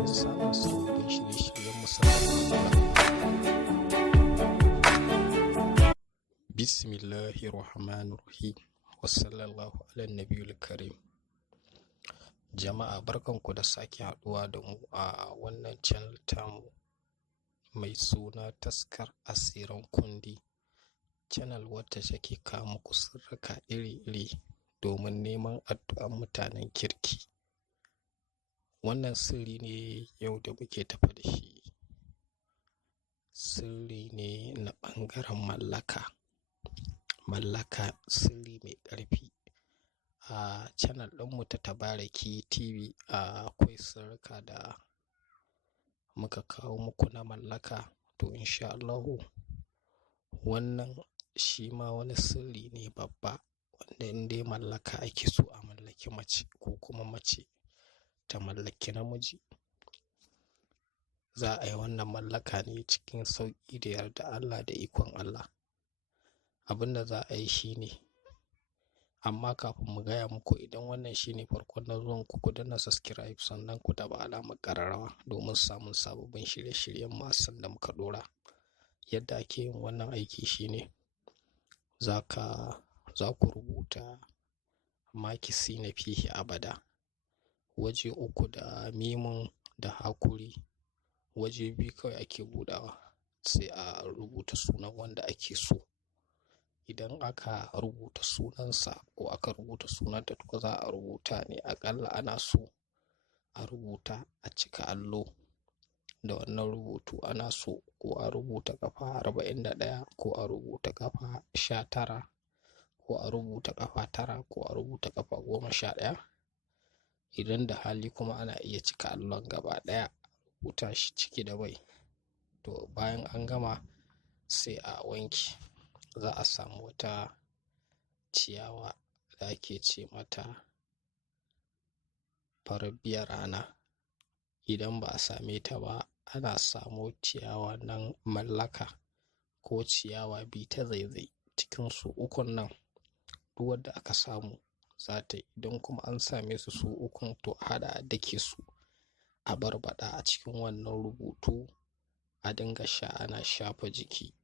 domin samun sababbin shirye-shiryen musamman. Bismillahirrahmanirrahim. Wassallallahu ala nabiyul karim. Jama'a barkanku da sake haɗuwa da mu a wannan channel tamu mai suna taskar asiran kundi. Channel wacce take kawo muku sirrika iri-iri domin neman addu'an mutanen kirki. Wannan sirri ne yau da muke tafa da shi. Sirri ne na ɓangaren mallaka. Mallaka sirri mai ƙarfi. A channel ɗinmu ta Tabaraki TV akwai sirrika da muka kawo muku na mallaka. To insha Allahu wannan shi ma wani sirri ne babba wanda in dai mallaka ake so a mallaki mace ko kuma mace ta mallaki namiji. Za a yi wannan mallaka ne cikin sauƙi da yarda Allah da ikon Allah. Abin da za a yi shi ne, amma kafin mu gaya muku, idan wannan shi ne farkon na zuwan ku danna subscribe sannan ku taɓa alamar ƙararrawa domin samun sababbin shirye-shiryen masu da muka ɗora. Yadda ake yin wannan aiki shi ne, za ku rubuta makisi na fihi abada waje 3 da mimun da hakuri, waje 2 kawai ake budawa, sai a rubuta sunan wanda ake so. Idan aka rubuta sunansa ko aka rubuta sunanta, to za a rubuta ne aƙalla ana so a rubuta a cika allo da wannan rubutu. Ana so ko a rubuta ƙafa 41 ko a rubuta ƙafa 19 ko a rubuta ƙafa 9 ko a rubuta ƙafa 11. Idan da hali kuma ana iya cika allon gaba ɗaya, rubuta shi ciki da bai. To bayan an gama sai a wanke. Za a samu wata ciyawa da ake ce mata farar biyar rana. Idan ba a same ta ba, ana samo ciyawa nan mallaka ko ciyawa bi ta zaizai. Cikin su ukun nan duk wadda aka samu za ta yi. Idan kuma an same su ukun, to a haɗa a dake su, a barbaɗa a cikin wannan rubutu, a dinga sha ana shafa jiki.